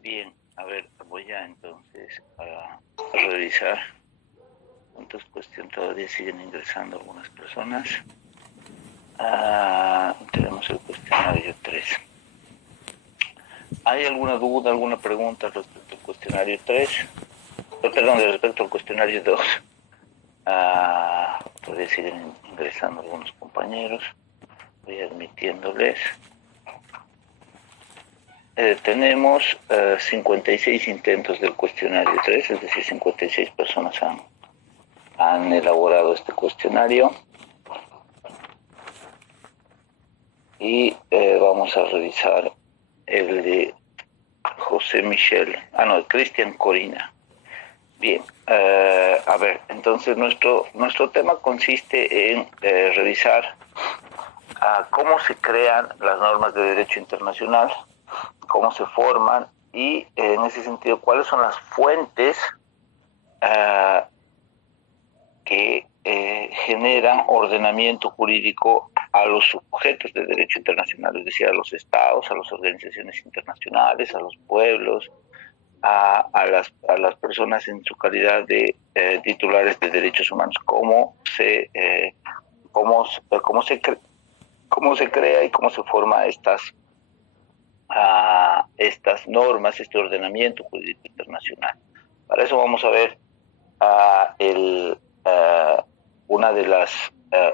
Bien, a ver, voy a entonces a revisar. Entonces, cuestión, todavía siguen ingresando algunas personas. Tenemos el cuestionario 3. ¿Hay alguna duda, alguna pregunta respecto al cuestionario 3? Perdón, respecto al cuestionario 2. Todavía siguen ingresando algunos compañeros. Voy admitiéndoles. Tenemos 56 intentos del cuestionario 3, es decir, 56 personas han elaborado este cuestionario. Y vamos a revisar el de José Michel, de Cristian Corina. Bien, a ver, entonces nuestro tema consiste en revisar cómo se crean las normas de derecho internacional, cómo se forman y en ese sentido cuáles son las fuentes que generan ordenamiento jurídico a los sujetos de derecho internacional, es decir, a los estados, a las organizaciones internacionales, a los pueblos, a las personas en su calidad de titulares de derechos humanos, cómo se crea y cómo se forma estas normas, este ordenamiento jurídico internacional. Para eso vamos a ver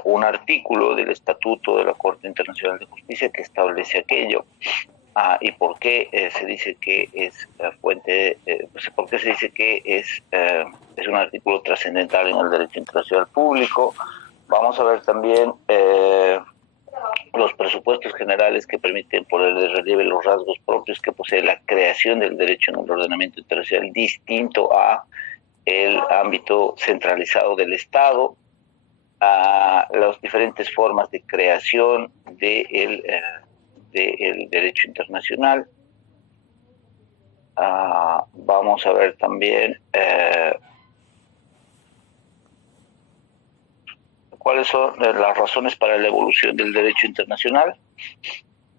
un artículo del Estatuto de la Corte Internacional de Justicia que establece aquello. ¿Y por qué se dice que es fuente? ¿Por qué se dice que es un artículo trascendental en el derecho internacional público? Vamos a ver también los presupuestos generales que permiten poner de relieve los rasgos propios que posee la creación del derecho en el ordenamiento internacional distinto a el ámbito centralizado del Estado, a las diferentes formas de creación del derecho internacional. Vamos a ver también cuáles son las razones para la evolución del derecho internacional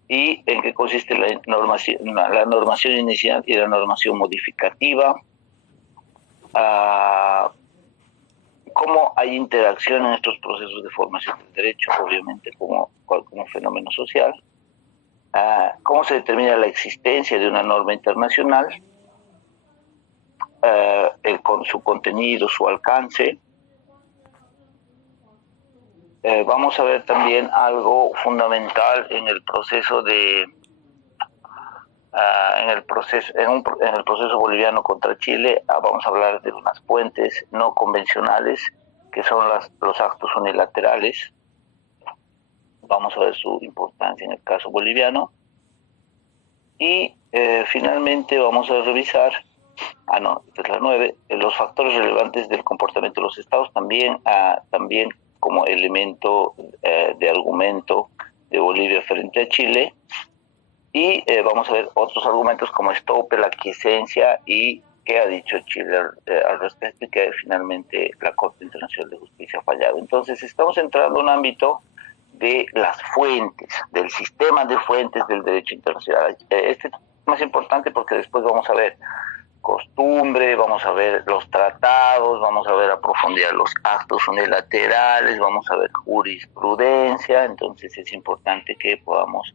y en qué consiste la normación inicial y la normación modificativa. Cómo hay interacción en estos procesos de formación del derecho, obviamente como fenómeno social, cómo se determina la existencia de una norma internacional, su contenido, su alcance. Vamos a ver también algo fundamental en el proceso en el proceso boliviano contra Chile. Vamos a hablar de unas fuentes no convencionales que son los actos unilaterales. Vamos a ver su importancia en el caso boliviano y finalmente vamos a revisar esta es la 9, los factores relevantes del comportamiento de los estados también como elemento de argumento de Bolivia frente a Chile. Y vamos a ver otros argumentos como estope, la aquiescencia y qué ha dicho Chile al respecto y que finalmente la Corte Internacional de Justicia ha fallado. Entonces estamos entrando en un ámbito de las fuentes, del sistema de fuentes del derecho internacional. Este tema es importante porque después vamos a ver costumbre, vamos a ver los tratados, vamos a ver a profundidad los actos unilaterales, vamos a ver jurisprudencia. Entonces es importante que podamos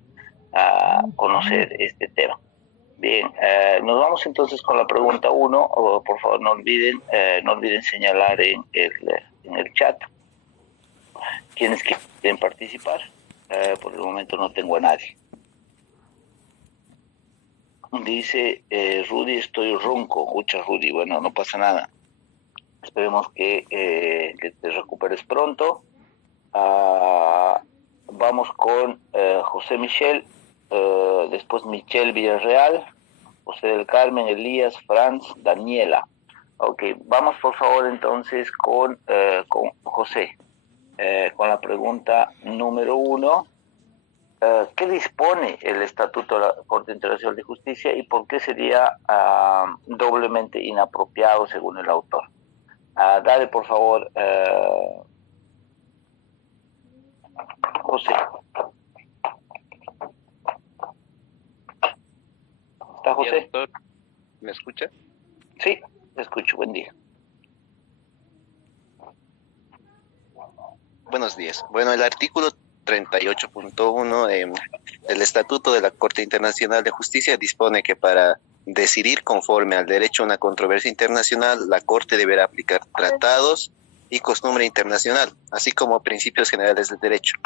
conocer este tema. Bien, nos vamos entonces con la pregunta 1. Por favor, no olviden señalar en el chat quienes quieren participar. Por el momento no tengo a nadie. Dice Rudy, estoy ronco. Mucha Rudy, bueno, no pasa nada. Esperemos que te recuperes pronto. Vamos con José Michel, después Michelle Villarreal, José del Carmen, Elías, Franz, Daniela. Ok, vamos por favor entonces con José, con la pregunta número 1. ¿Qué dispone el Estatuto de la Corte Internacional de Justicia y por qué sería doblemente inapropiado según el autor? Dale por favor, José. Hola, José. Doctor. ¿Me escucha? Sí, te escucho. Buen día. Buenos días. Bueno, el artículo 38.1 del Estatuto de la Corte Internacional de Justicia dispone que para decidir conforme al derecho a una controversia internacional, la Corte deberá aplicar tratados y costumbre internacional, así como principios generales del derecho,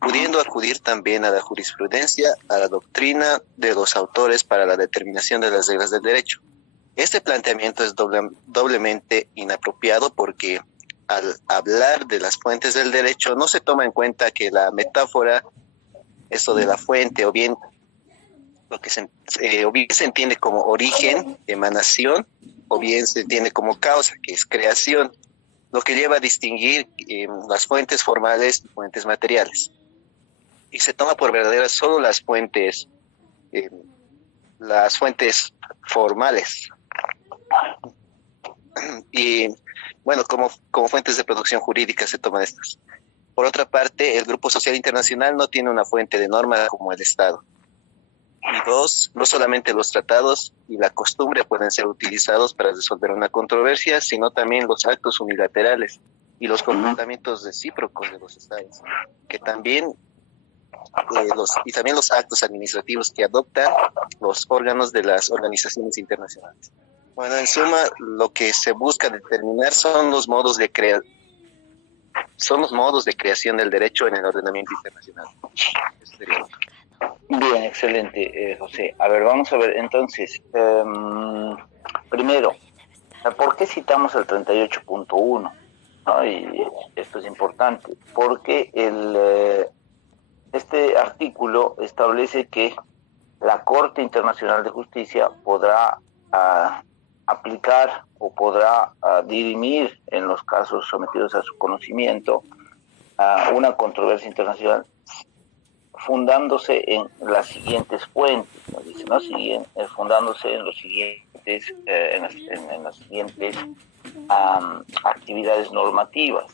pudiendo acudir también a la jurisprudencia, a la doctrina de los autores para la determinación de las reglas del derecho. Este planteamiento es doblemente inapropiado porque al hablar de las fuentes del derecho no se toma en cuenta que la metáfora, esto de la fuente, o bien lo que o bien se entiende como origen, emanación, o bien se entiende como causa, que es creación, lo que lleva a distinguir las fuentes formales y fuentes materiales. Y se toma por verdaderas solo eh, las fuentes formales. Y bueno, como fuentes de producción jurídica se toman estas. Por otra parte, el Grupo Social Internacional no tiene una fuente de norma como el Estado. Y dos, no solamente los tratados y la costumbre pueden ser utilizados para resolver una controversia, sino también los actos unilaterales y los comportamientos recíprocos de los estados, que también también los actos administrativos que adoptan los órganos de las organizaciones internacionales. Bueno, en suma, lo que se busca determinar son los modos de creación del derecho en el ordenamiento internacional. Eso sería. Bien, excelente, José. A ver, vamos a ver, entonces, primero, ¿por qué citamos el 38.1? ¿No? Y esto es importante, porque este artículo establece que la Corte Internacional de Justicia podrá aplicar o podrá dirimir en los casos sometidos a su conocimiento una controversia internacional fundándose en las siguientes fuentes, nos dice, ¿no? Fundándose en los siguientes, en las siguientes actividades normativas.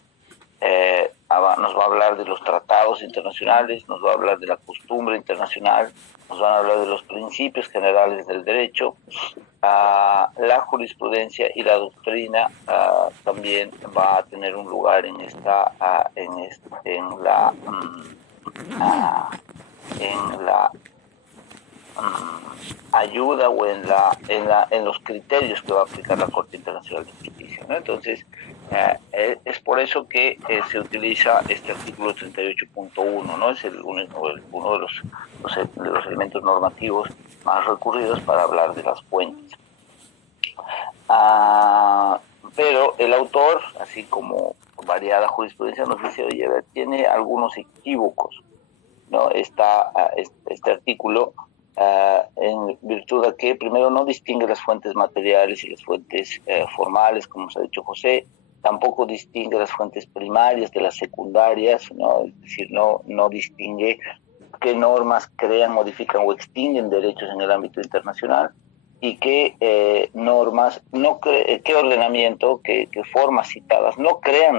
Nos va a hablar de los tratados internacionales, nos va a hablar de la costumbre internacional, nos van a hablar de los principios generales del derecho, la jurisprudencia y la doctrina también va a tener un lugar en la ayuda o en los criterios que va a aplicar la Corte Internacional de Justicia, ¿no? Entonces, es por eso que se utiliza este artículo 38.1, ¿no? Es uno de los elementos normativos más recurridos para hablar de las fuentes. Pero el autor, así como variada jurisprudencia, nos dice, oye, tiene algunos equívocos, ¿no? Este artículo, en virtud de que primero no distingue las fuentes materiales y las fuentes formales, como nos ha dicho José, tampoco distingue las fuentes primarias de las secundarias, ¿no? Es decir, no distingue qué normas crean, modifican o extinguen derechos en el ámbito internacional, y qué normas, qué ordenamiento, qué formas citadas no crean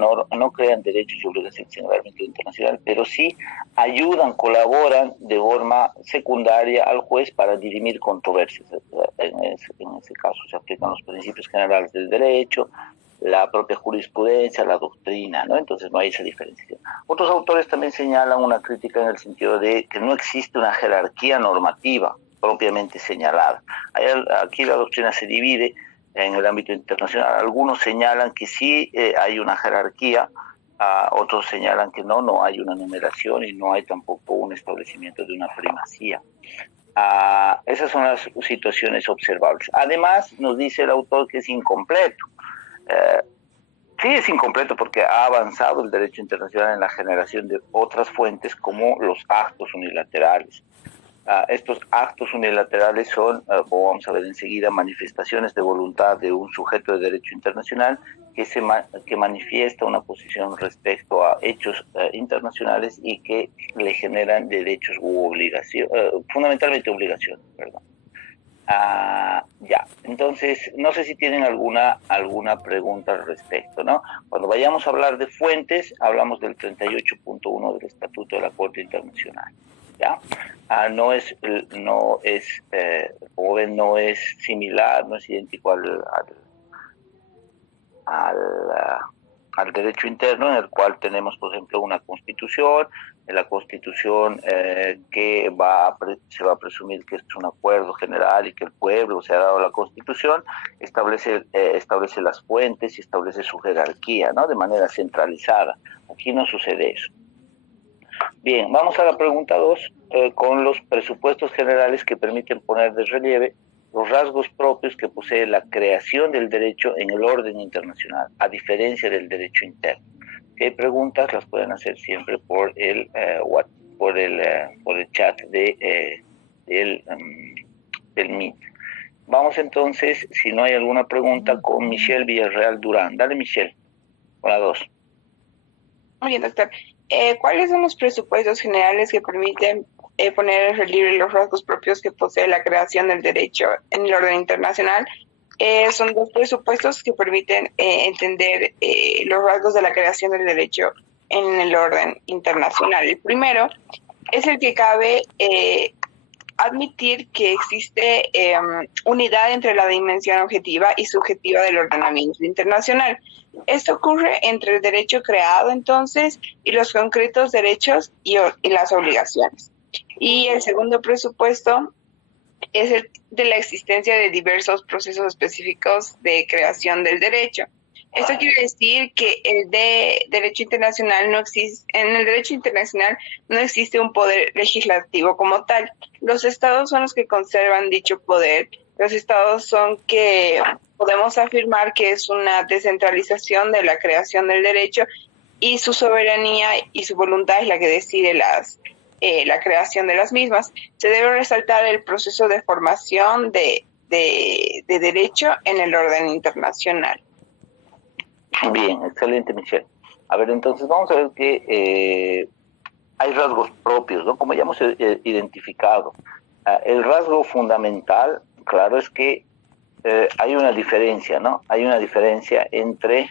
derechos y obligaciones en el ámbito internacional, pero sí ayudan, colaboran de forma secundaria al juez para dirimir controversias. En ese caso se aplican los principios generales del derecho, la propia jurisprudencia, la doctrina, ¿no? Entonces no hay esa diferenciación. Otros autores también señalan una crítica en el sentido de que no existe una jerarquía normativa propiamente señalada. Aquí la doctrina se divide en el ámbito internacional. Algunos señalan que sí hay una jerarquía, otros señalan que no hay una numeración y no hay tampoco un establecimiento de una primacía. Esas son las situaciones observables. Además, nos dice el autor que es incompleto. Sí, es incompleto porque ha avanzado el derecho internacional en la generación de otras fuentes como los actos unilaterales. Estos actos unilaterales son, como vamos a ver enseguida, manifestaciones de voluntad de un sujeto de derecho internacional que manifiesta una posición respecto a hechos internacionales y que le generan derechos u obligaciones, fundamentalmente obligaciones, perdón. Ya, entonces, no sé si tienen alguna pregunta al respecto, ¿no? Cuando vayamos a hablar de fuentes, hablamos del 38.1 del Estatuto de la Corte Internacional. ¿ya? Como ven, no es similar, no es idéntico al, al derecho interno, en el cual tenemos, por ejemplo, una constitución. En la constitución se va a presumir que es un acuerdo general y que el pueblo se ha dado la constitución, establece las fuentes y establece su jerarquía, ¿no? De manera centralizada. Aquí no sucede eso. Bien, vamos a la pregunta 2, con los presupuestos generales que permiten poner de relieve los rasgos propios que posee la creación del derecho en el orden internacional, a diferencia del derecho interno. Si hay preguntas, las pueden hacer siempre por el chat del Meet. Vamos entonces, si no hay alguna pregunta, con Michelle Villarreal Durán. Dale, Michelle, con la 2. Muy bien, doctor. ¿Cuáles son los presupuestos generales que permiten poner en relieve los rasgos propios que posee la creación del derecho en el orden internacional? Son dos presupuestos que permiten entender los rasgos de la creación del derecho en el orden internacional. El primero es el que cabe admitir que existe unidad entre la dimensión objetiva y subjetiva del ordenamiento internacional. Esto ocurre entre el derecho creado entonces y los concretos derechos y las obligaciones. Y el segundo presupuesto es el de la existencia de diversos procesos específicos de creación del derecho. Esto quiere decir que en el derecho internacional no existe un poder legislativo como tal. Los estados son los que conservan dicho poder. Los estados son que podemos afirmar que es una descentralización de la creación del derecho, y su soberanía y su voluntad es la que decide la creación de las mismas. Se debe resaltar el proceso de formación de derecho en el orden internacional. Bien, excelente, Michelle. A ver, entonces vamos a ver que hay rasgos propios, ¿no? Como ya hemos identificado. El rasgo fundamental, claro, es que hay una diferencia, ¿no? Hay una diferencia entre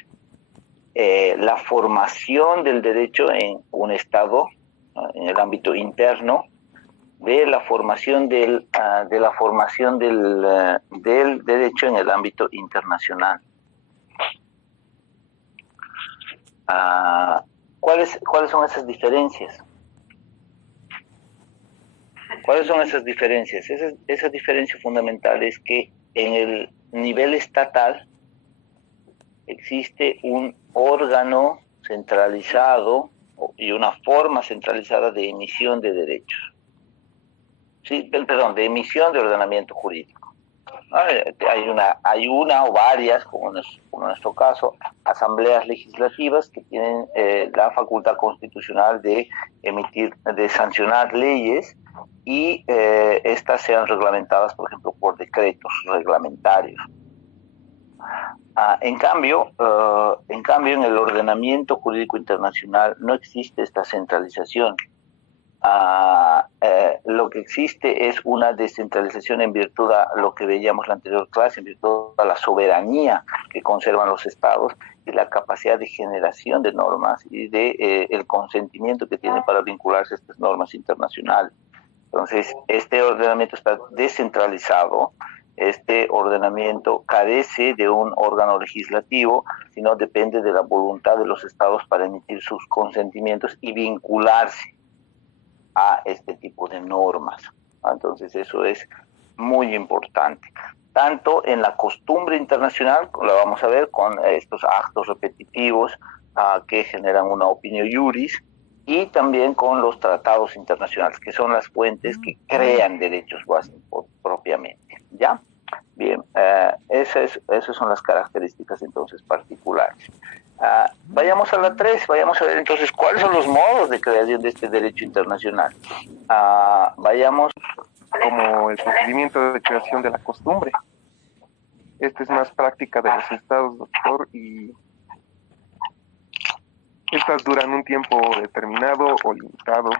la formación del derecho en un Estado, ¿no?, en el ámbito interno, de la formación del derecho en el ámbito internacional. ¿Cuáles son esas diferencias? ¿Cuáles son esas diferencias? Esa diferencia fundamental es que en el nivel estatal existe un órgano centralizado y una forma centralizada de emisión de derechos. Sí, perdón, de emisión de ordenamiento jurídico. Hay una o varias, como en nuestro caso, asambleas legislativas que tienen la facultad constitucional de sancionar leyes, y estas sean reglamentadas, por ejemplo, por decretos reglamentarios. En cambio, en el ordenamiento jurídico internacional no existe esta centralización. Lo que existe es una descentralización en virtud a lo que veíamos en la anterior clase, en virtud a la soberanía que conservan los estados y la capacidad de generación de normas y de el consentimiento que tienen para vincularse a estas normas internacionales. Entonces, este ordenamiento está descentralizado. Este ordenamiento carece de un órgano legislativo, sino depende de la voluntad de los estados para emitir sus consentimientos y vincularse a este tipo de normas. Entonces eso es muy importante. Tanto en la costumbre internacional, lo vamos a ver con estos actos repetitivos que generan una opinio iuris, y también con los tratados internacionales, que son las fuentes que crean derechos básicos propiamente. ¿Ya? Bien, esas son las características entonces particulares. Vayamos a la 3, vayamos a ver entonces cuáles son los modos de creación de este derecho internacional. Vayamos. Como el procedimiento de creación de la costumbre. Esta es más práctica de los estados, doctor, y estas duran un tiempo determinado o limitado,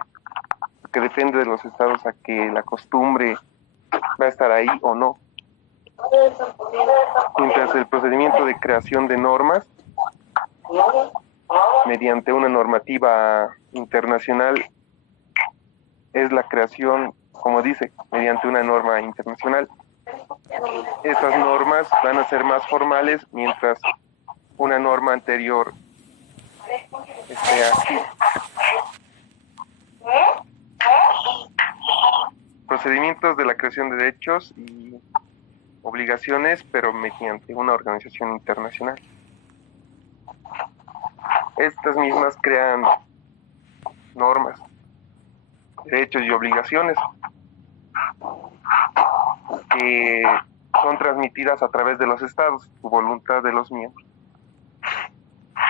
que depende de los estados a que la costumbre va a estar ahí o no. Mientras el procedimiento de creación de normas mediante una normativa internacional es la creación, como dice, mediante una norma internacional. Estas normas van a ser más formales mientras una norma anterior esté aquí. Procedimientos de la creación de derechos y obligaciones, pero mediante una organización internacional. Estas mismas crean normas, derechos y obligaciones que son transmitidas a través de los estados, su voluntad de los miembros.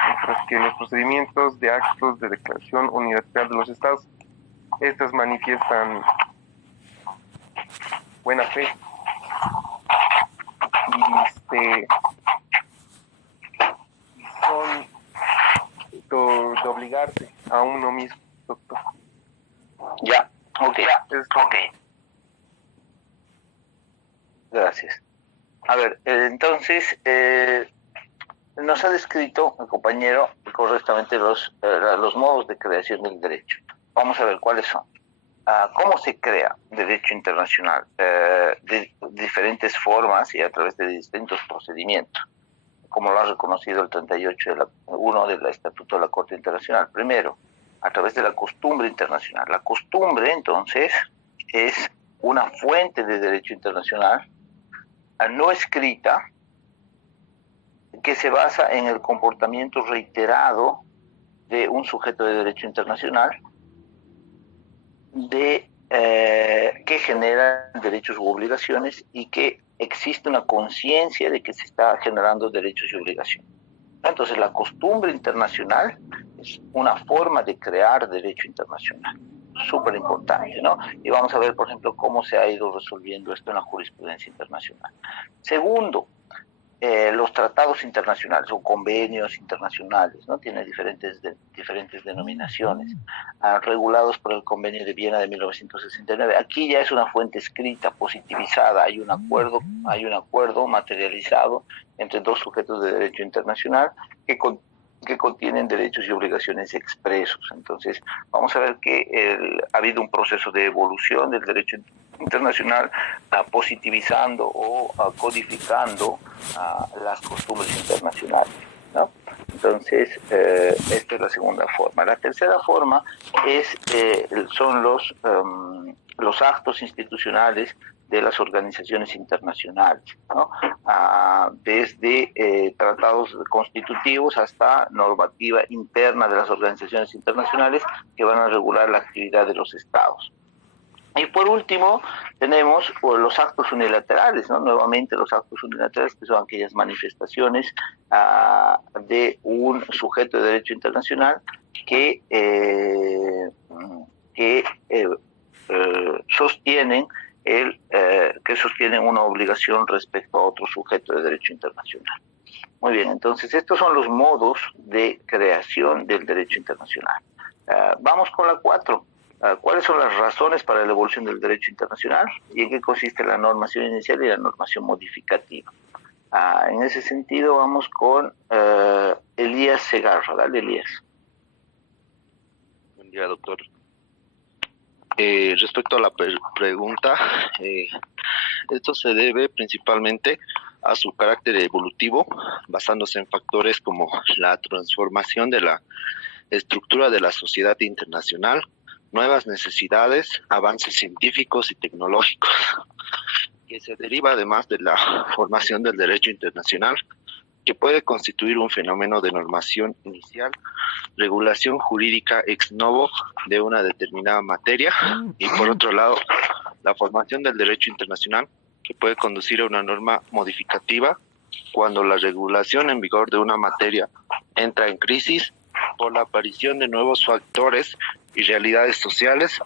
Mientras que los procedimientos de actos de declaración unilateral de los estados, estas manifiestan buena fe y son de obligarse a uno mismo, doctor. Ya, ok. Gracias. A ver, entonces, nos ha descrito el compañero correctamente los modos de creación del derecho. Vamos a ver cuáles son. ¿Cómo se crea derecho internacional? De diferentes formas y a través de distintos procedimientos, como lo ha reconocido el 38 del Estatuto de la Corte Internacional. Primero, a través de la costumbre internacional. La costumbre, entonces, es una fuente de derecho internacional no escrita que se basa en el comportamiento reiterado de un sujeto de derecho internacional que genera derechos u obligaciones y que existe una conciencia de que se está generando derechos y obligaciones. Entonces, la costumbre internacional es una forma de crear derecho internacional, súper importante, ¿no? Y vamos a ver, por ejemplo, cómo se ha ido resolviendo esto en la jurisprudencia internacional. Segundo, los tratados internacionales o convenios internacionales, ¿no? Tienen diferentes denominaciones, regulados por el Convenio de Viena de 1969. Aquí ya es una fuente escrita, positivizada, hay un acuerdo materializado entre dos sujetos de derecho internacional que contienen derechos y obligaciones expresos. Entonces, vamos a ver que ha habido un proceso de evolución del derecho internacional, positivizando o codificando las costumbres internacionales, ¿no? Entonces, esta es la segunda forma. La tercera forma son los actos institucionales de las organizaciones internacionales, ¿no? Desde tratados constitutivos hasta normativa interna de las organizaciones internacionales que van a regular la actividad de los estados. Y por último, tenemos los actos unilaterales, ¿no? Nuevamente los actos unilaterales, que son aquellas manifestaciones de un sujeto de derecho internacional que sostienen una obligación respecto a otro sujeto de derecho internacional. Muy bien, entonces estos son los modos de creación del derecho internacional. Vamos con la 4. ¿Cuáles son las razones para la evolución del derecho internacional y en qué consiste la normación inicial y la normación modificativa? En ese sentido vamos con Elías Segarra. Dale, Elías. Buen día, doctor. Respecto a la pregunta, esto se debe principalmente a su carácter evolutivo, basándose en factores como la transformación de la estructura de la sociedad internacional, nuevas necesidades, avances científicos y tecnológicos, que se deriva además de la formación del derecho internacional, que puede constituir un fenómeno de normación inicial, regulación jurídica ex novo de una determinada materia, y por otro lado, la formación del derecho internacional, que puede conducir a una norma modificativa cuando la regulación en vigor de una materia entra en crisis por la aparición de nuevos factores y realidades sociales,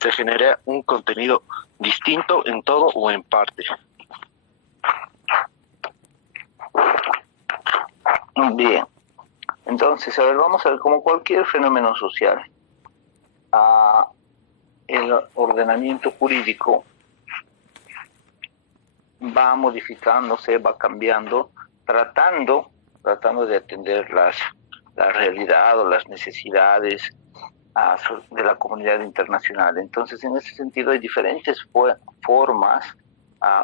se genera un contenido distinto en todo o en parte. Bien, entonces, vamos a ver, como cualquier fenómeno social, el ordenamiento jurídico va modificándose, va cambiando, tratando de atender la realidad o las necesidades de la comunidad internacional. Entonces, en ese sentido, hay diferentes formas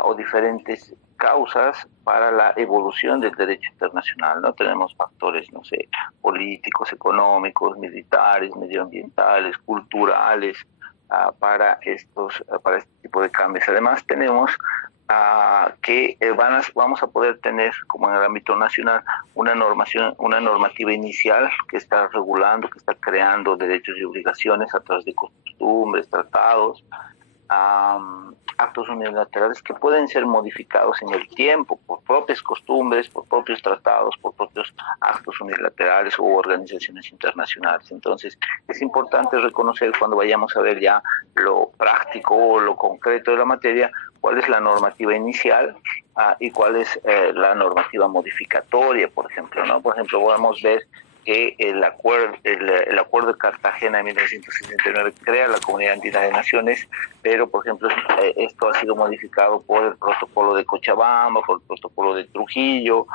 o diferentes causas para la evolución del derecho internacional, ¿no? Tenemos factores, no sé, políticos, económicos, militares, medioambientales, culturales, para este tipo de cambios. Además, tenemos que vamos a poder tener, como en el ámbito nacional, una normativa inicial que está regulando, que está creando derechos y obligaciones a través de costumbres, tratados, actos unilaterales que pueden ser modificados en el tiempo por propias costumbres, por propios tratados, por propios actos unilaterales u organizaciones internacionales. Entonces, es importante reconocer cuando vayamos a ver ya lo práctico o lo concreto de la materia, cuál es la normativa inicial y cuál es la normativa modificatoria, por ejemplo, ¿no? Por ejemplo, podemos ver que el acuerdo de Cartagena de 1969 crea la Comunidad Andina de Naciones, pero, por ejemplo, esto ha sido modificado por el protocolo de Cochabamba, por el protocolo de Trujillo,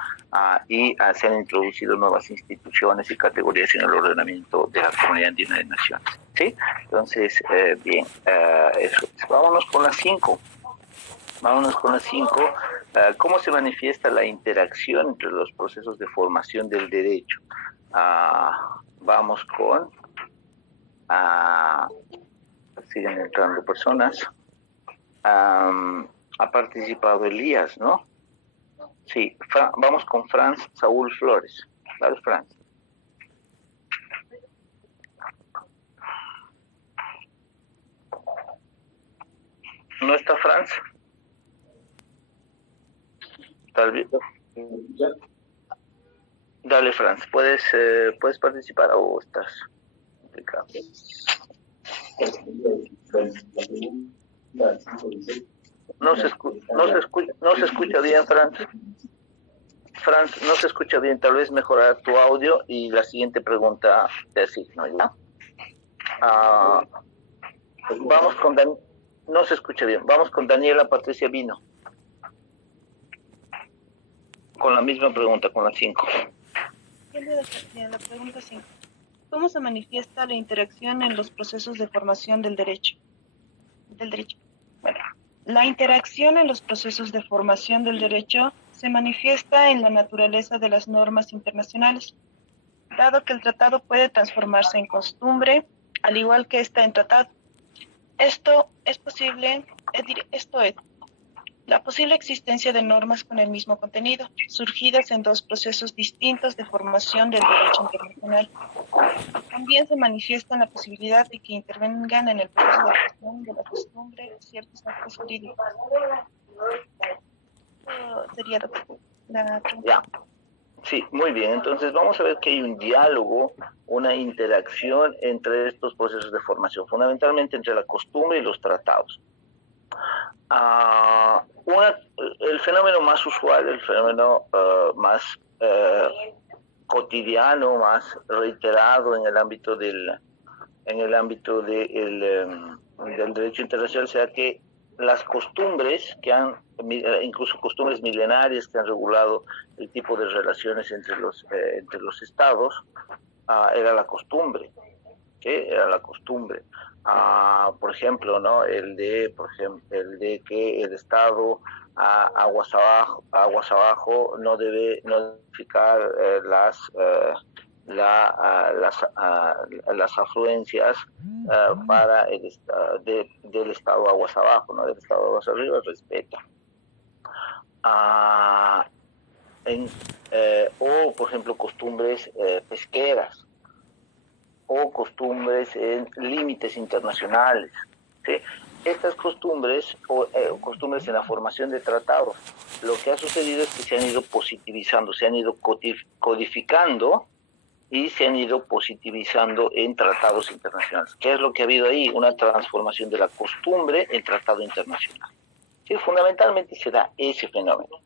y se han introducido nuevas instituciones y categorías en el ordenamiento de la Comunidad Andina de Naciones. ¿Sí? Entonces, bien, eso. Vámonos con las 5. ¿Cómo se manifiesta la interacción entre los procesos de formación del derecho? Vamos con... siguen entrando personas. Ha participado Elías, ¿no? Sí, vamos con Franz Saúl Flores. Dale, Franz. ¿No está Franz? Tal vez. Dale, Franz, ¿puedes participar o estás complicado? No se escucha bien, Franz. Franz, no se escucha bien. Tal vez mejorar tu audio y la siguiente pregunta te asigno, ¿ya? Vamos con no se escucha bien. Vamos con Daniela Patricia Vino. Con la misma pregunta, con la 5. La pregunta 5. ¿Cómo se manifiesta la interacción en los procesos de formación del derecho? Bueno, la interacción en los procesos de formación del derecho se manifiesta en la naturaleza de las normas internacionales, dado que el tratado puede transformarse en costumbre, al igual que está en tratado. Esto es la posible existencia de normas con el mismo contenido, surgidas en dos procesos distintos de formación del derecho internacional. También se manifiesta la posibilidad de que intervengan en el proceso de gestión de la costumbre ciertos actos jurídicos. Sería la pregunta. Ya. Sí, muy bien. Entonces vamos a ver que hay un diálogo, una interacción entre estos procesos de formación, fundamentalmente entre la costumbre y los tratados. El fenómeno más usual, el fenómeno más cotidiano, más reiterado en el ámbito del derecho internacional, sea que las costumbres incluso costumbres milenarias que han regulado el tipo de relaciones entre los estados, era la costumbre. ¿Sí? Era la costumbre. Por ejemplo, ¿no? El de que el Estado aguas abajo no debe notificar las afluencias para del Estado aguas abajo, ¿no? Del Estado aguas arriba, respeta. O, por ejemplo, costumbres pesqueras, o costumbres en límites internacionales, ¿sí? Estas costumbres, costumbres en la formación de tratados, lo que ha sucedido es que se han ido positivizando, se han ido codificando y se han ido positivizando en tratados internacionales. ¿Qué es lo que ha habido ahí? Una transformación de la costumbre en tratado internacional. Sí, fundamentalmente se da ese fenómeno.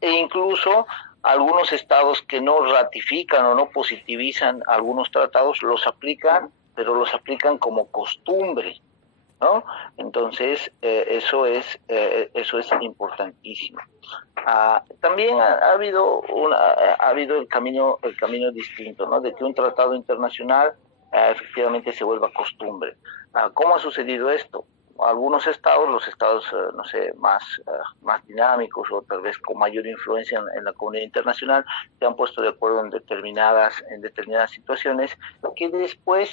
E incluso algunos estados que no ratifican o no positivizan algunos tratados los aplican, pero los aplican como costumbre, ¿no? Entonces eso es importantísimo. También ha habido el camino distinto, ¿no? De que un tratado internacional efectivamente se vuelva costumbre. ¿Cómo ha sucedido esto? Algunos estados, los estados, no sé, más dinámicos o tal vez con mayor influencia en la comunidad internacional, se han puesto de acuerdo en determinadas situaciones que después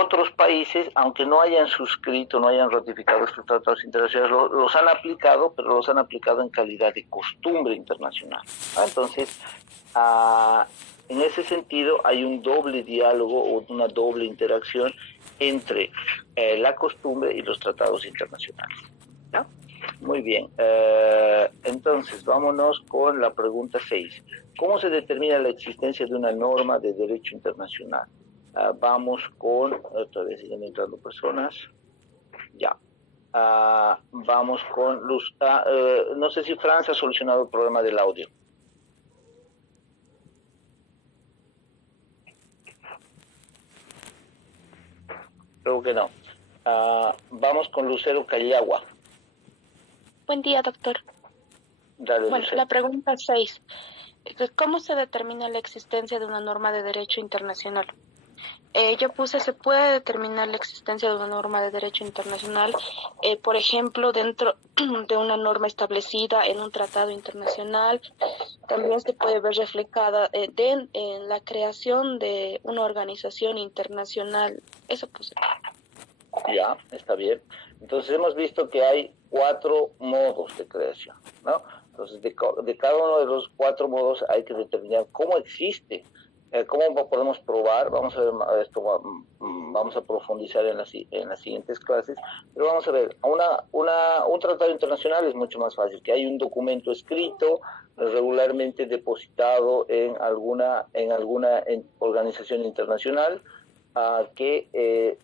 otros países, aunque no hayan suscrito, no hayan ratificado estos tratados internacionales, los han aplicado, pero los han aplicado en calidad de costumbre internacional. Entonces, en ese sentido, hay un doble diálogo o una doble interacción entre la costumbre y los tratados internacionales, ¿no? Muy bien. Entonces, vámonos con la pregunta 6. ¿Cómo se determina la existencia de una norma de derecho internacional? Vamos con, otra vez siguen entrando personas. Ya. Vamos con Luz. No sé si Francia ha solucionado el problema del audio. Creo que no. Vamos con Lucero Callagua. Buen día, doctor. Dale, bueno, Lucero. La pregunta 6. ¿Cómo se determina la existencia de una norma de derecho internacional? Yo puse, se puede determinar la existencia de una norma de derecho internacional, por ejemplo, dentro de una norma establecida en un tratado internacional. También se puede ver reflejada en la creación de una organización internacional. Eso puse. Ya, está bien. Entonces hemos visto que hay 4 modos de creación, ¿no? Entonces de cada uno de los 4 modos hay que determinar cómo existe. ¿Cómo podemos probar? Vamos a ver esto, vamos a profundizar en las siguientes clases, pero vamos a ver, un tratado internacional es mucho más fácil, que hay un documento escrito, regularmente depositado en alguna organización internacional, que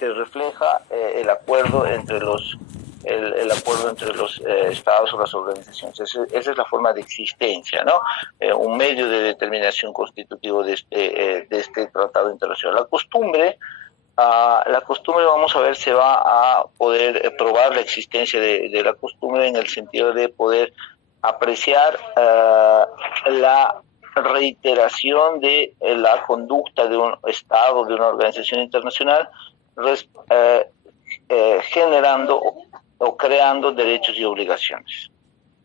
refleja el acuerdo entre los estados o las organizaciones. Esa es la forma de existencia, ¿no? Un medio de determinación constitutivo de este tratado internacional. La costumbre, vamos a ver, se va a poder probar la existencia de la costumbre en el sentido de poder apreciar la reiteración de la conducta de un estado, de una organización internacional, generando o creando derechos y obligaciones.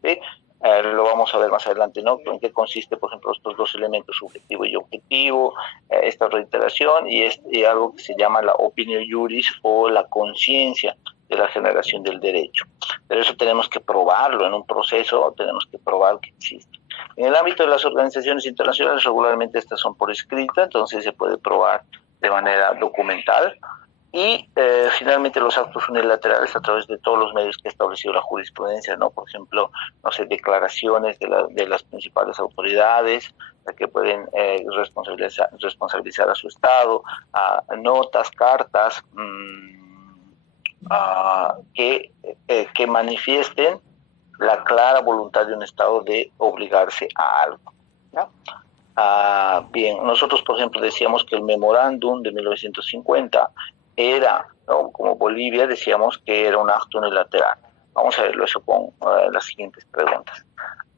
¿Sí? Lo vamos a ver más adelante, ¿no? En qué consiste, por ejemplo, estos 2 elementos, subjetivo y objetivo, esta reiteración y algo que se llama la opinio juris o la conciencia de la generación del derecho. Pero eso tenemos que probarlo en un proceso, tenemos que probar que existe. En el ámbito de las organizaciones internacionales, regularmente estas son por escrito, entonces se puede probar de manera documental. Y finalmente los actos unilaterales a través de todos los medios que ha establecido la jurisprudencia, ¿no? Por ejemplo, no sé, declaraciones de las principales autoridades que pueden responsabilizar a su Estado, notas, cartas que manifiesten la clara voluntad de un Estado de obligarse a algo, ¿no? Bien, nosotros por ejemplo decíamos que el memorándum de 1950 era, ¿no? Como Bolivia decíamos que era un acto unilateral. Vamos a verlo eso con las siguientes preguntas.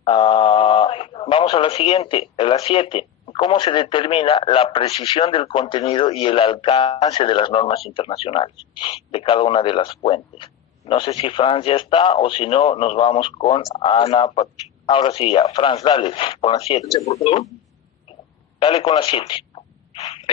Vamos a la siguiente, la 7. ¿Cómo se determina la precisión del contenido y el alcance de las normas internacionales de cada una de las fuentes? No sé si Franz ya está o si no, nos vamos con Ana. Ahora sí ya, Franz, dale, con la 7. Por favor. Dale con la 7.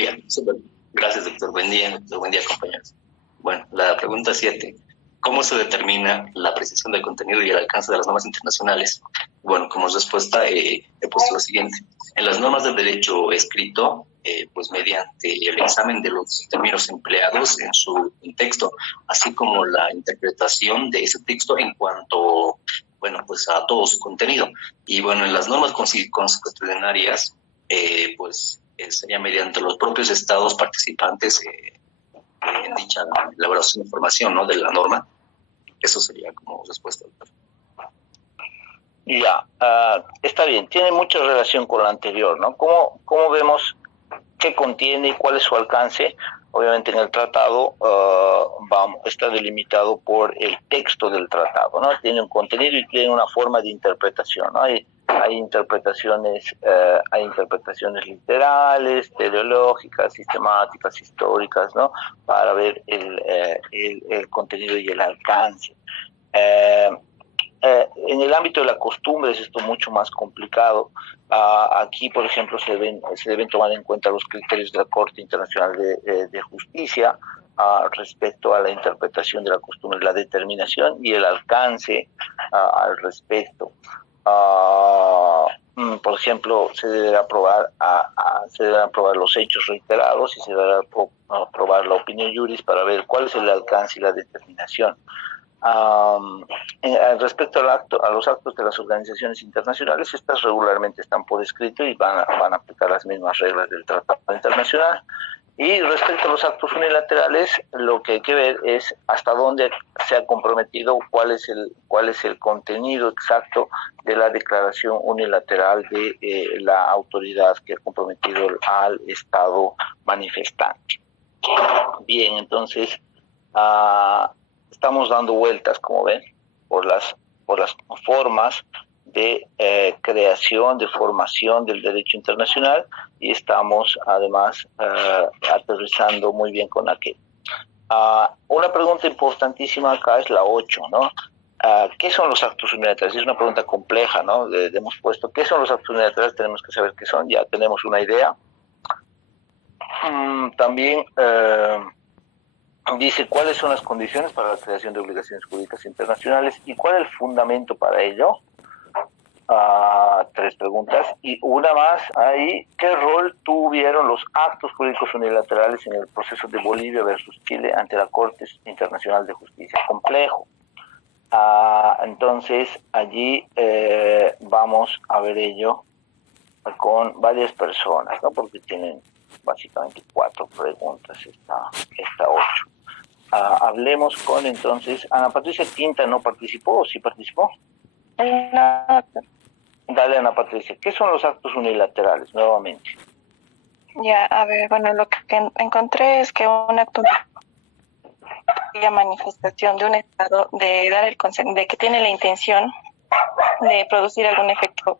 Ya, súper. Gracias, doctor. Buen día, compañeros. Bueno, la pregunta 7. ¿Cómo se determina la precisión del contenido y el alcance de las normas internacionales? Bueno, como respuesta he puesto lo siguiente. En las normas del derecho escrito, pues mediante el examen de los términos empleados en su texto, así como la interpretación de ese texto en cuanto, bueno, pues a todo su contenido. Y bueno, en las normas constitucionarias, pues sería mediante los propios estados participantes en dicha elaboración de información, ¿no?, de la norma. Eso sería como respuesta. Ya, está bien, tiene mucha relación con la anterior, ¿no? ¿Cómo vemos qué contiene y cuál es su alcance? obviamente en el tratado está delimitado por el texto del tratado, ¿no? Tiene un contenido y tiene una forma de interpretación, ¿no? Hay interpretaciones literales, teleológicas, sistemáticas, históricas, ¿no? Para ver el contenido y el alcance. En el ámbito de la costumbre es esto mucho más complicado. Aquí, por ejemplo, se deben tomar en cuenta los criterios de la Corte Internacional de Justicia respecto a la interpretación de la costumbre, la determinación y el alcance al respecto. Por ejemplo, se deben aprobar los hechos reiterados y se debe aprobar la opinión juris para ver cuál es el alcance y la determinación. Respecto a los actos de las organizaciones internacionales, estas regularmente están por escrito y van a aplicar las mismas reglas del Tratado Internacional. Y respecto a los actos unilaterales, lo que hay que ver es hasta dónde se ha comprometido, cuál es el contenido exacto de la declaración unilateral de la autoridad que ha comprometido al Estado manifestante. Bien, entonces estamos dando vueltas, como ven, por las formas de creación, de formación del derecho internacional, y estamos además aterrizando muy bien con aquello. Una pregunta importantísima acá es la 8, ¿no? ¿Qué son los actos unilaterales? Es una pregunta compleja, ¿no? Hemos puesto, ¿qué son los actos unilaterales? Tenemos que saber qué son, ya tenemos una idea. También dice cuáles son las condiciones para la creación de obligaciones jurídicas internacionales y cuál es el fundamento para ello. 3 preguntas y una más ahí. ¿Qué rol tuvieron los actos jurídicos unilaterales en el proceso de Bolivia versus Chile ante la Corte Internacional de Justicia? Complejo. Entonces allí vamos a ver ello con varias personas, ¿no? Porque tienen básicamente 4 preguntas esta 8. Hablemos con, entonces, Ana Patricia Tinta. ¿No participó o sí participó? No. Dale, Ana Patricia. ¿Qué son los actos unilaterales, nuevamente? Ya, a ver, bueno, lo que encontré es que un acto de manifestación de un Estado de dar el consent, de que tiene la intención de producir algún efecto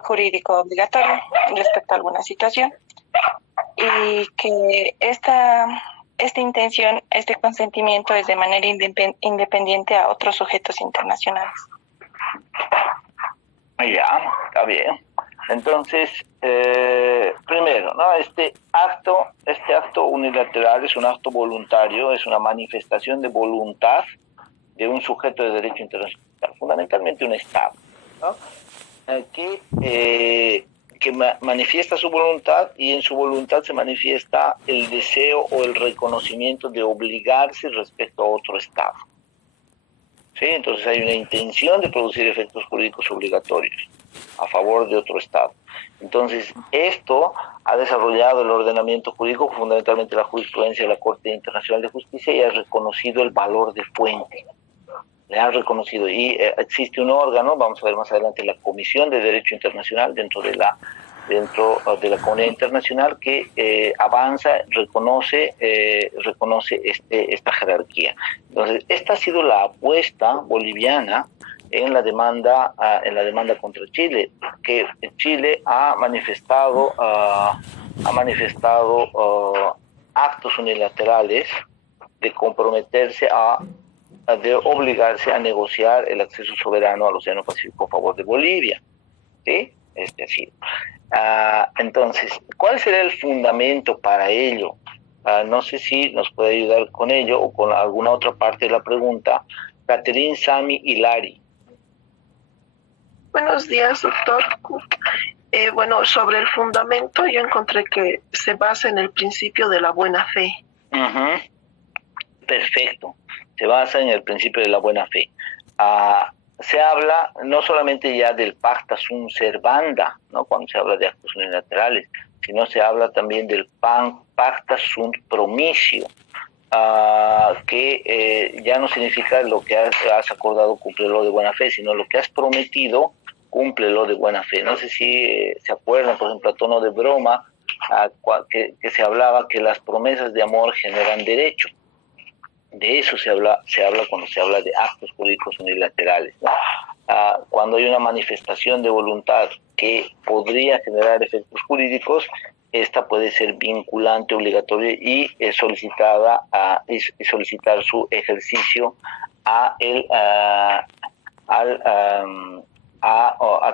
jurídico obligatorio respecto a alguna situación, y que esta intención, este consentimiento es de manera independiente a otros sujetos internacionales. Ya, está bien. Entonces, primero, ¿no? Este acto unilateral es un acto voluntario, es una manifestación de voluntad de un sujeto de derecho internacional, fundamentalmente un Estado, ¿no? Que manifiesta su voluntad, y en su voluntad se manifiesta el deseo o el reconocimiento de obligarse respecto a otro Estado. ¿Sí? Entonces hay una intención de producir efectos jurídicos obligatorios a favor de otro Estado. Entonces esto ha desarrollado el ordenamiento jurídico, fundamentalmente la jurisprudencia de la Corte Internacional de Justicia, y ha reconocido el valor de fuente. Le han reconocido, y existe un órgano, vamos a ver más adelante, la Comisión de Derecho Internacional dentro de la comunidad internacional, que avanza, reconoce esta jerarquía. Entonces, esta ha sido la apuesta boliviana en la demanda contra Chile, que Chile ha manifestado actos unilaterales de comprometerse de obligarse a negociar el acceso soberano al Océano Pacífico a favor de Bolivia, ¿sí? Es decir, entonces, ¿cuál será el fundamento para ello? No sé si nos puede ayudar con ello o con alguna otra parte de la pregunta Catherine, Sami y Lari. Buenos días, doctor. Bueno, sobre el fundamento yo encontré que se basa en el principio de la buena fe. Uh-huh. Perfecto. Se basa en el principio de la buena fe. Se habla no solamente ya del pacta sunt servanda, ¿no? Cuando se habla de actos unilaterales, sino se habla también del pacta sunt promisio, que ya no significa lo que has acordado, cúmplelo de buena fe, sino lo que has prometido, cúmplelo de buena fe. No sé si se acuerdan, por ejemplo, a tono de broma, que se hablaba que las promesas de amor generan derecho. De eso se habla cuando se habla de actos jurídicos unilaterales, ¿no? Cuando hay una manifestación de voluntad que podría generar efectos jurídicos, esta puede ser vinculante, obligatoria y solicitar su ejercicio a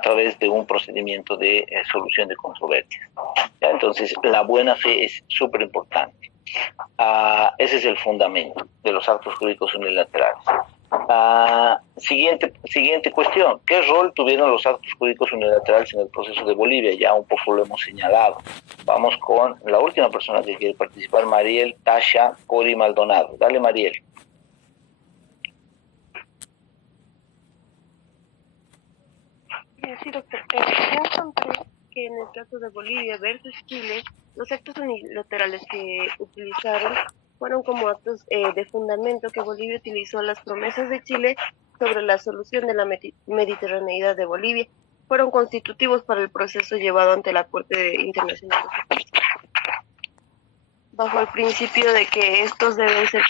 través de un procedimiento de solución de controversias. ¿Ya? Entonces, la buena fe es súper importante. Ese es el fundamento de los actos jurídicos unilaterales. Siguiente cuestión. ¿Qué rol tuvieron los actos jurídicos unilaterales en el proceso de Bolivia? Ya un poco lo hemos señalado. Vamos con la última persona que quiere participar, Mariel Tasha Cori Maldonado. Dale, Mariel. Sí, doctor. Yo encontré que en el caso de Bolivia versus Chile, los actos unilaterales que utilizaron fueron como actos de fundamento que Bolivia utilizó las promesas de Chile sobre la solución de la mediterraneidad de Bolivia. Fueron constitutivos para el proceso llevado ante la Corte Internacional de Justicia, bajo el principio de que estos deben ser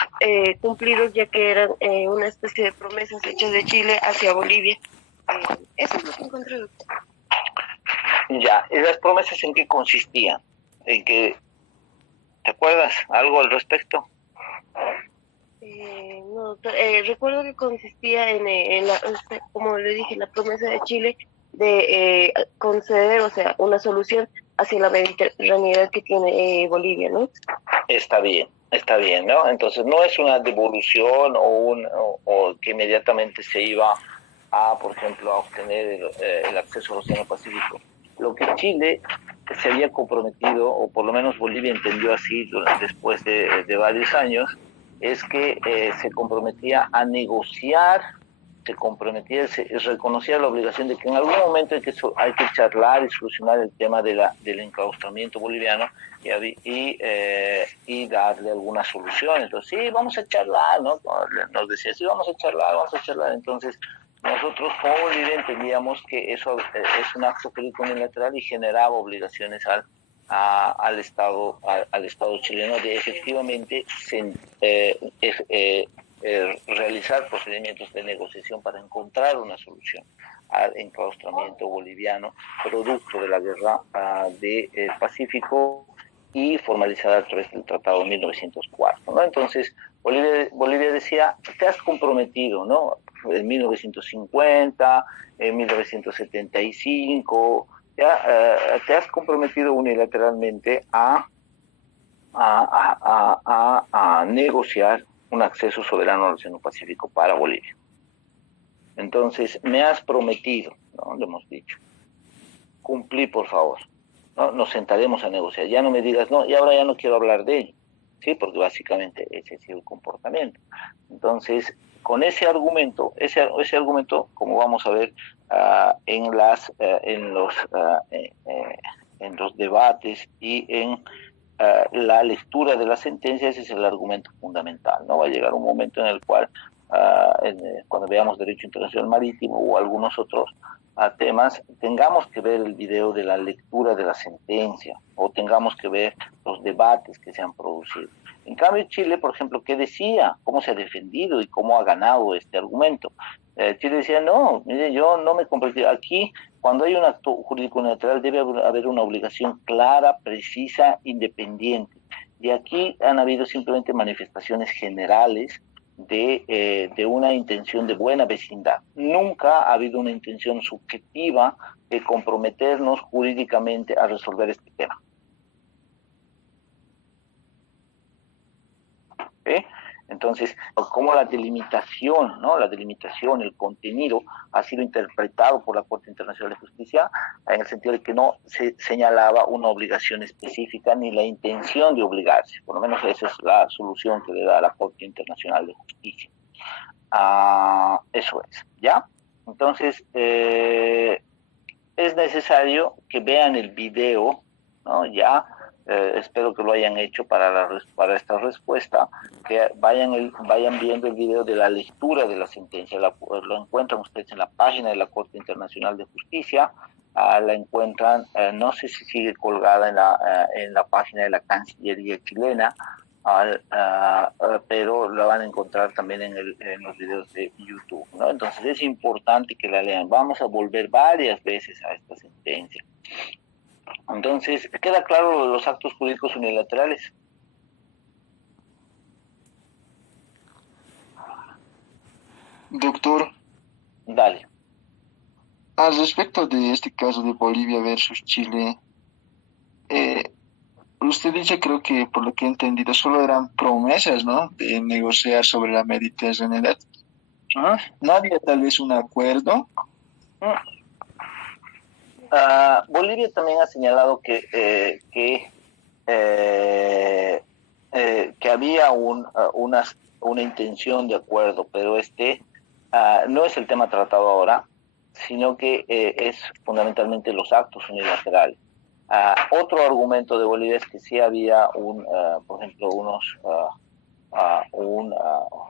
cumplidos, ya que eran una especie de promesas hechas de Chile hacia Bolivia. Eso es lo que encontré, doctor. Ya, ¿y las promesas en qué consistían? ¿En qué? ¿Te acuerdas algo al respecto? No, doctor, recuerdo que consistía en como le dije, la promesa de Chile de conceder, o sea, una solución hacia la mediterraneidad que tiene Bolivia, ¿no? Está bien, ¿no? Entonces no es una devolución o que inmediatamente se iba por ejemplo, a obtener el acceso al Océano Pacífico. Lo que Chile se había comprometido, o por lo menos Bolivia entendió así después de varios años, es que se comprometía a negociar, reconocía la obligación de que en algún momento hay que charlar y solucionar el tema del enclaustramiento boliviano y darle alguna solución. Entonces, sí, vamos a charlar, ¿no? Nos decía, sí, vamos a charlar. Entonces, nosotros como Bolivia entendíamos que eso es un acto jurídico unilateral y generaba obligaciones al Estado chileno de efectivamente realizar procedimientos de negociación para encontrar una solución al enclaustramiento boliviano producto de la guerra del Pacífico y formalizada a través del Tratado de 1904, ¿no? Entonces Bolivia decía, te has comprometido, ¿no? En 1950, en 1975, ya te has comprometido unilateralmente a negociar un acceso soberano al Océano Pacífico para Bolivia. Entonces, me has prometido, ¿no? Le hemos dicho, cumplí, por favor, ¿no? Nos sentaremos a negociar, ya no me digas, no, y ahora ya no quiero hablar de ello, ¿sí? Porque básicamente ese ha sido el comportamiento. Entonces, con ese argumento, como vamos a ver en los debates y en la lectura de la sentencia, ese es el argumento fundamental, ¿no? Va a llegar un momento en el cual, cuando veamos derecho internacional marítimo o algunos otros temas, tengamos que ver el video de la lectura de la sentencia o tengamos que ver los debates que se han producido. En cambio, Chile, por ejemplo, ¿qué decía? ¿Cómo se ha defendido y cómo ha ganado este argumento? Chile decía, no, mire, yo no me comprometí. Aquí, cuando hay un acto jurídico unilateral, debe haber una obligación clara, precisa, independiente. Y aquí han habido simplemente manifestaciones generales de una intención de buena vecindad. Nunca ha habido una intención subjetiva de comprometernos jurídicamente a resolver este tema. ¿Sí? Entonces, como la delimitación, ¿no? La delimitación, el contenido ha sido interpretado por la Corte Internacional de Justicia en el sentido de que no se señalaba una obligación específica ni la intención de obligarse. Por lo menos esa es la solución que le da la Corte Internacional de Justicia. Eso es, ¿ya? Entonces, es necesario que vean el video, ¿no? Ya. Espero que lo hayan hecho para esta respuesta, que vayan viendo el video de la lectura de la sentencia. Lo encuentran ustedes en la página de la Corte Internacional de Justicia. la encuentran, no sé si sigue colgada en la página de la Cancillería chilena, pero la van a encontrar también en los videos de YouTube, ¿no? Entonces es importante que la lean. Vamos a volver varias veces a esta sentencia. Entonces, ¿queda claro lo de los actos jurídicos unilaterales? Doctor, Dale. al respecto de este caso de Bolivia versus Chile, usted dice, creo que por lo que he entendido, solo eran promesas, ¿no?, de negociar sobre la mediterraneidad. ¿No había tal vez un acuerdo? Bolivia también ha señalado que había una intención de acuerdo, pero no es el tema tratado ahora, sino que es fundamentalmente los actos unilaterales. Otro argumento de Bolivia es que sí había por ejemplo,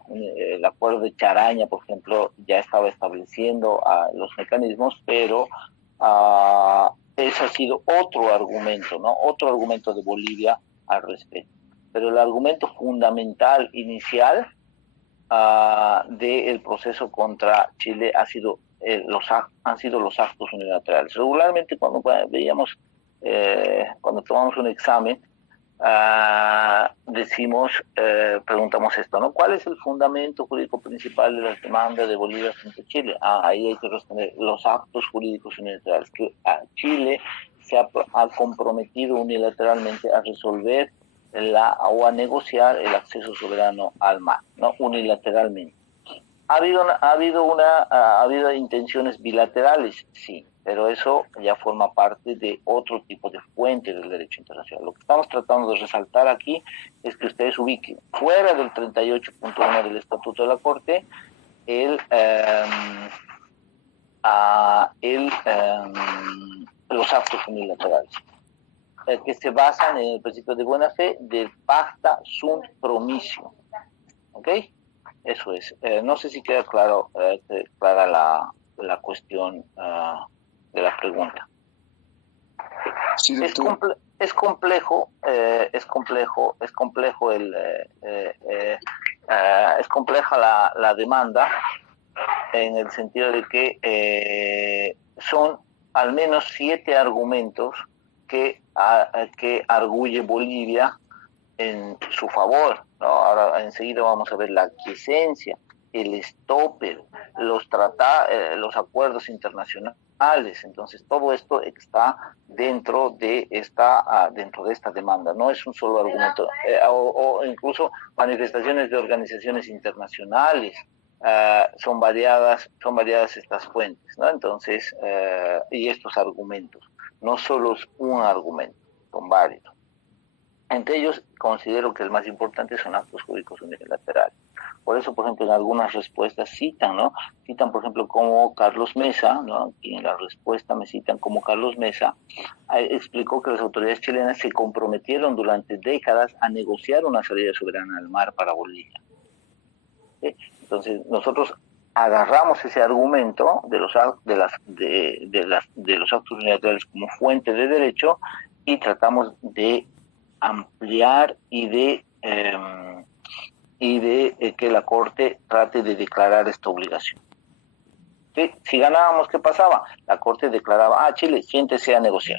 el acuerdo de Charaña, por ejemplo, ya estaba estableciendo los mecanismos, pero ese ha sido otro argumento, ¿no? Otro argumento de Bolivia al respecto. Pero el argumento fundamental inicial del proceso contra Chile han sido los actos unilaterales. Regularmente cuando veíamos, cuando tomamos un examen, preguntamos esto, ¿no? ¿Cuál es el fundamento jurídico principal de las demandas de Bolivia frente a Chile? Ahí hay que responder los actos jurídicos unilaterales, que Chile se ha comprometido unilateralamente a resolver o a negociar el acceso soberano al mar, ¿no? Unilateralmente. ¿Ha habido intenciones bilaterales? Sí, pero eso ya forma parte de otro tipo de fuente del derecho internacional. Lo que estamos tratando de resaltar aquí es que ustedes ubiquen fuera del 38.1 del Estatuto de la Corte los actos unilaterales, que se basan en el principio de buena fe del pacta sunt promisio. ¿Ok? Eso es. No sé si queda clara la cuestión de la pregunta. Sí, es complejo es compleja la demanda, en el sentido de que son al menos 7 argumentos que arguye Bolivia en su favor, ¿no? Ahora enseguida vamos a ver la aquiescencia, el stopper, los acuerdos internacionales. Entonces todo esto está dentro de esta demanda, no es un solo argumento, o incluso manifestaciones de organizaciones internacionales. Son variadas estas fuentes, ¿no? Entonces, y estos argumentos, no solo es un argumento, son varios. Entre ellos, considero que el más importante son actos jurídicos unilaterales. Por eso, por ejemplo, en algunas respuestas citan, por ejemplo, como Carlos Mesa, ¿no? Y en la respuesta me citan como Carlos Mesa, explicó que las autoridades chilenas se comprometieron durante décadas a negociar una salida soberana al mar para Bolivia. ¿Sí? Entonces, nosotros agarramos ese argumento de los actos unilaterales como fuente de derecho y tratamos de ampliar y de que la Corte trate de declarar esta obligación. ¿Sí? Si ganábamos, ¿qué pasaba? La Corte declaraba, Chile, siéntese a negociar.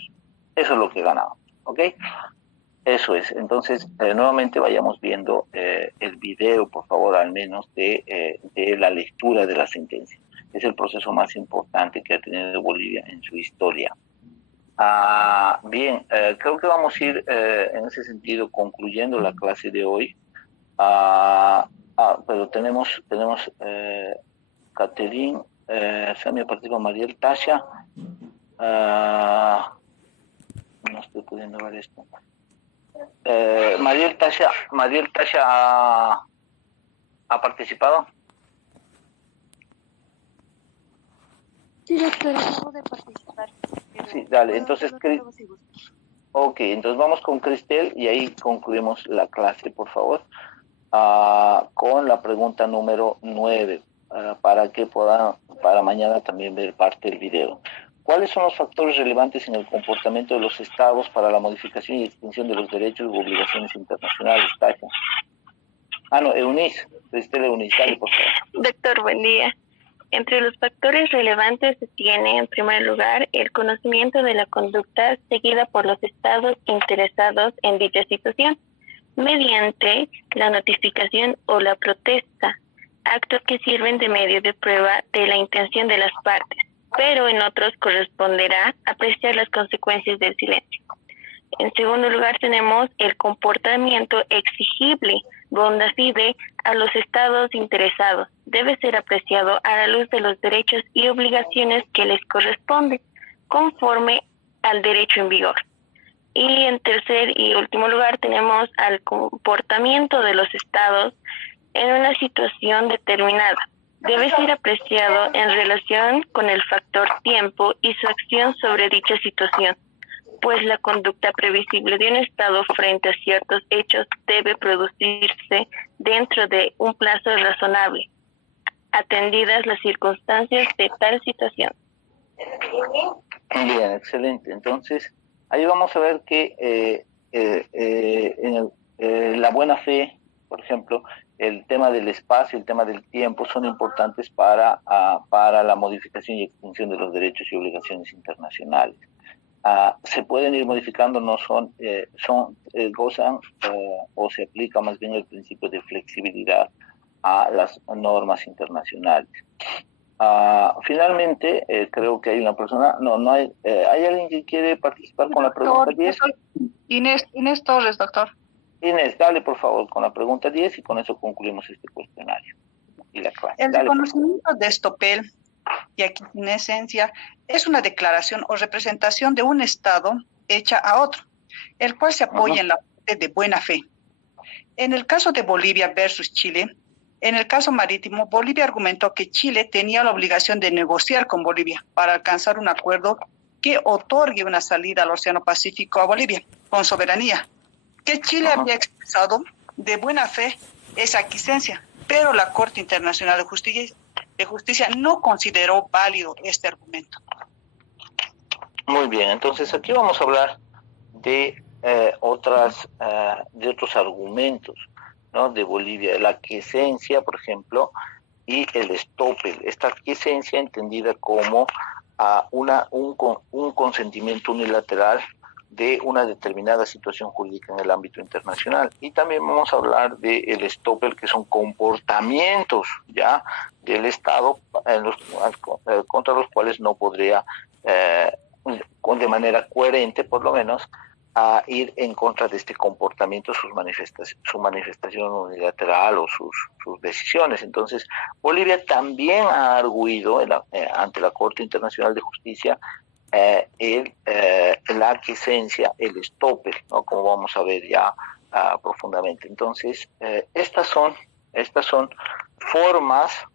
Eso es lo que ganábamos, ¿ok? Eso es. Entonces, nuevamente vayamos viendo el video, por favor, al menos de la lectura de la sentencia. Es el proceso más importante que ha tenido Bolivia en su historia. Bien, creo que vamos a ir en ese sentido concluyendo la clase de hoy. Pero tenemos Caterine, Samia participa, Mariel Tasha. No estoy pudiendo ver esto. Mariel Tasha ha participado. Sí, doctor, acabo de participar. Sí, dale, entonces, ok, entonces vamos con Cristel y ahí concluimos la clase, por favor, con la pregunta número 9, para mañana también ver parte del video. ¿Cuáles son los factores relevantes en el comportamiento de los estados para la modificación y extinción de los derechos u obligaciones internacionales? Tasha. Eunice. Estela Eunice, dale, por favor. Doctor, buen día. Entre los factores relevantes se tiene, en primer lugar, el conocimiento de la conducta seguida por los estados interesados en dicha situación, mediante la notificación o la protesta, actos que sirven de medio de prueba de la intención de las partes, pero en otros corresponderá apreciar las consecuencias del silencio. En segundo lugar, tenemos el comportamiento exigible, bona fide, a los estados interesados. Debe ser apreciado a la luz de los derechos y obligaciones que les corresponden, conforme al derecho en vigor. Y en tercer y último lugar, tenemos al comportamiento de los estados en una situación determinada. Debe ser apreciado en relación con el factor tiempo y su acción sobre dicha situación, pues la conducta previsible de un Estado frente a ciertos hechos debe producirse dentro de un plazo razonable, atendidas las circunstancias de tal situación. Bien, excelente. Entonces, ahí vamos a ver que la buena fe, por ejemplo, el tema del espacio, el tema del tiempo son importantes para la modificación y extinción de los derechos y obligaciones internacionales. Se pueden ir modificando, no gozan o se aplica más bien el principio de flexibilidad a las normas internacionales. Finalmente, creo que hay una persona, ¿hay alguien que quiere participar con la pregunta 10? Inés Torres, doctor. Inés, dale por favor con la pregunta 10 y con eso concluimos este cuestionario y la clase. El reconocimiento de estopel y aquiescencia es una declaración o representación de un Estado hecha a otro, el cual se apoya en la parte de buena fe. En el caso de Bolivia versus Chile, en el caso marítimo, Bolivia argumentó que Chile tenía la obligación de negociar con Bolivia para alcanzar un acuerdo que otorgue una salida al Océano Pacífico a Bolivia con soberanía, que Chile había expresado de buena fe esa aquiescencia, pero la Corte Internacional de Justicia no consideró válido este argumento. Muy bien, entonces aquí vamos a hablar de otros argumentos, ¿no? De Bolivia, la aquiescencia, por ejemplo, y el estopel. Esta aquiescencia entendida como un consentimiento unilateral de una determinada situación jurídica en el ámbito internacional. Y también vamos a hablar del estopel, que son comportamientos ya del Estado contra los cuales no podría, de manera coherente por lo menos, a ir en contra de este comportamiento, su manifestación unilateral o sus decisiones. Entonces, Bolivia también ha arguido ante la Corte Internacional de Justicia la aquiescencia, el estopel, ¿no? Como vamos a ver ya profundamente. Entonces, estas son formas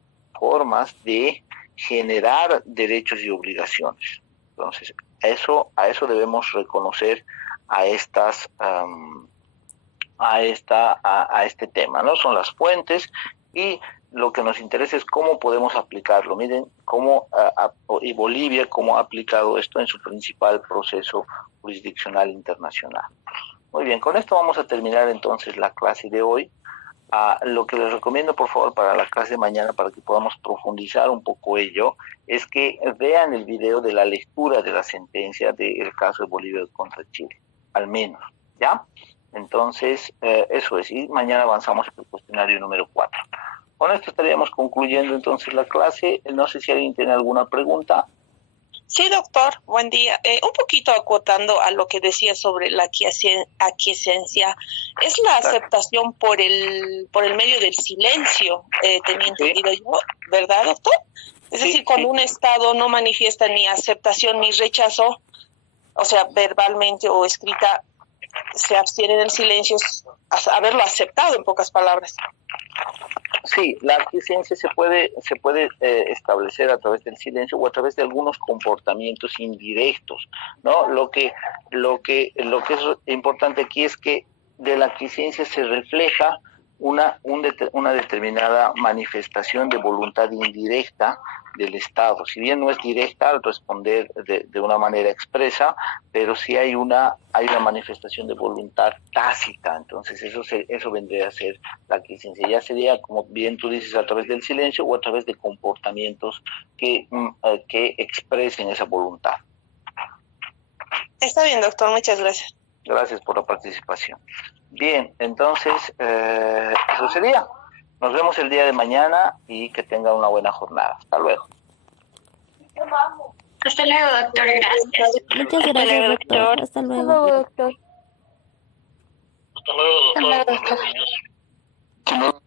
de generar derechos y obligaciones. Entonces, a eso debemos reconocer a este tema, ¿no? Son las fuentes y lo que nos interesa es cómo podemos aplicarlo. Miren y Bolivia cómo ha aplicado esto en su principal proceso jurisdiccional internacional. Muy bien, con esto vamos a terminar entonces la clase de hoy. Lo que les recomiendo, por favor, para la clase de mañana, para que podamos profundizar un poco ello, es que vean el video de la lectura de la sentencia del caso de Bolivia contra Chile, al menos, ¿ya? Entonces, eso es, y mañana avanzamos en el cuestionario número 4. Con esto estaríamos concluyendo entonces la clase. No sé si alguien tiene alguna pregunta. Sí, doctor, buen día. Un poquito acotando a lo que decía sobre la aquiescencia, es la aceptación por el medio del silencio, tenía entendido yo, ¿verdad, doctor? Es decir, cuando un Estado no manifiesta ni aceptación ni rechazo, o sea, verbalmente o escrita, se abstiene del silencio, haberlo aceptado, en pocas palabras. Sí, la aquiescencia se puede establecer a través del silencio o a través de algunos comportamientos indirectos, ¿no? Lo que es importante aquí es que de la aquiescencia se refleja una determinada manifestación de voluntad indirecta del Estado. Si bien no es directa al responder de una manera expresa, pero sí hay una manifestación de voluntad tácita. Entonces eso vendría a ser la aquiescencia. Ya sería, como bien tú dices, a través del silencio o a través de comportamientos que expresen esa voluntad. Está bien, doctor, muchas gracias. Gracias por la participación. Bien, entonces, eso sería. Nos vemos el día de mañana y que tengan una buena jornada. Hasta luego. Hasta luego, doctor. Gracias. Muchas gracias, doctor. Hasta luego. doctor. Hasta luego, doctor. Que no